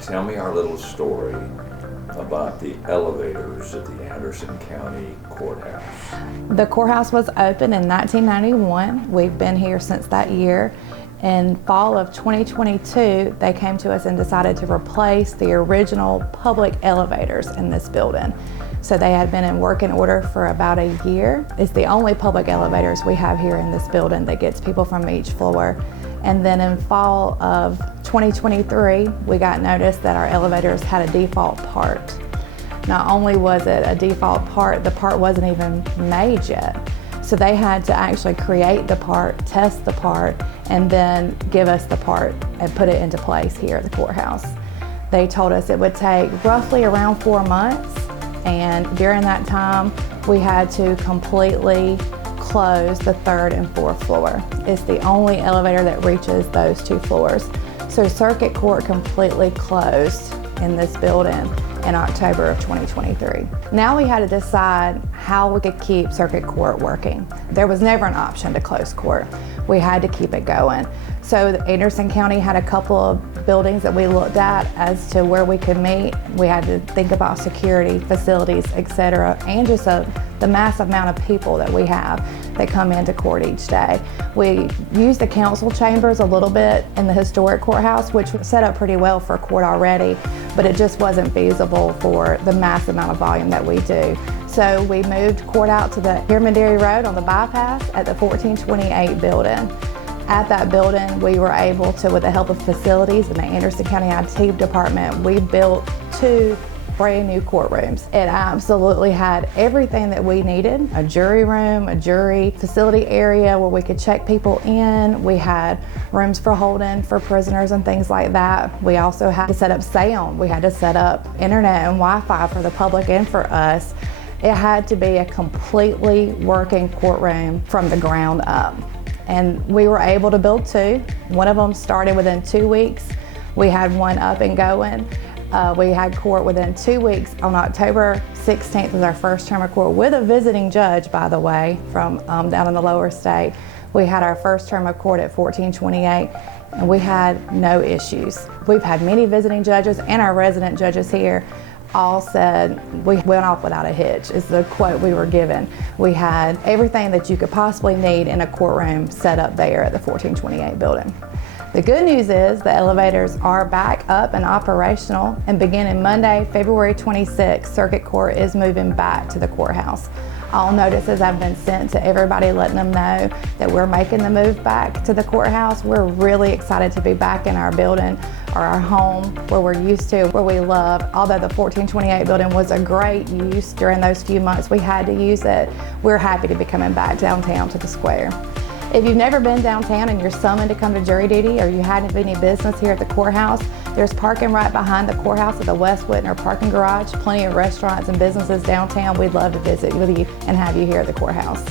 Tell me our little story about the elevators at the Anderson County Courthouse. The courthouse was opened in 1991. We've been here since that year. In fall of 2022, they came to us and decided to replace the original public elevators in this building. So they had been in working order for about a year. It's the only public elevators we have here in this building that gets people from each floor. And then in fall of 2023, we got notice that our elevators had a default part. Not only was it a default part, the part wasn't even made yet. So they had to actually create the part, test the part, and then give us the part and put it into place here at the courthouse. They told us it would take roughly around 4 months, and during that time, we had to completely close the 3rd and 4th floor. It's the only elevator that reaches those 2 floors. So circuit court completely closed in this building in October of 2023. Now we had to decide how we could keep circuit court working. There was never an option to close court. We had to keep it going. So Anderson County had a couple of buildings that we looked at as to where we could meet. We had to think about security, facilities, etc., and just the massive amount of people that we have that come into court each day. We used the council chambers a little bit in the historic courthouse, which was set up pretty well for court already, but it just wasn't feasible for the massive amount of volume that we do. So we moved court out to the Hermandary Road on the bypass at the 1428 building. At that building, we were able to, with the help of facilities and the Anderson County IT department, we built 2 brand new courtrooms. It absolutely had everything that we needed: a jury room, a jury facility area where we could check people in. We had rooms for holding for prisoners and things like that. We also had to set up sound. We had to set up internet and Wi-Fi for the public and for us. It had to be a completely working courtroom from the ground up. And we were able to build 2. One of them started within 2 weeks. We had one up and going. We had court within 2 weeks. On October 16th was our first term of court with a visiting judge, by the way, from down in the lower state. We had our first term of court at 1428, and we had no issues. We've had many visiting judges, and our resident judges here all said we went off without a hitch, is the quote we were given. We had everything that you could possibly need in a courtroom set up there at the 1428 building. The good news is the elevators are back up and operational, and beginning Monday, February 26th, Circuit Court is moving back to the courthouse. All notices have been sent to everybody, letting them know that we're making the move back to the courthouse. We're really excited to be back in our building or our home where we're used to, where we love. Although the 1428 building was a great use during those few months we had to use it, we're happy to be coming back downtown to the square. If you've never been downtown and you're summoned to come to jury duty, or you have any business here at the courthouse, there's parking right behind the courthouse at the West Whitner parking garage. Plenty of restaurants and businesses downtown. We'd love to visit with you and have you here at the courthouse.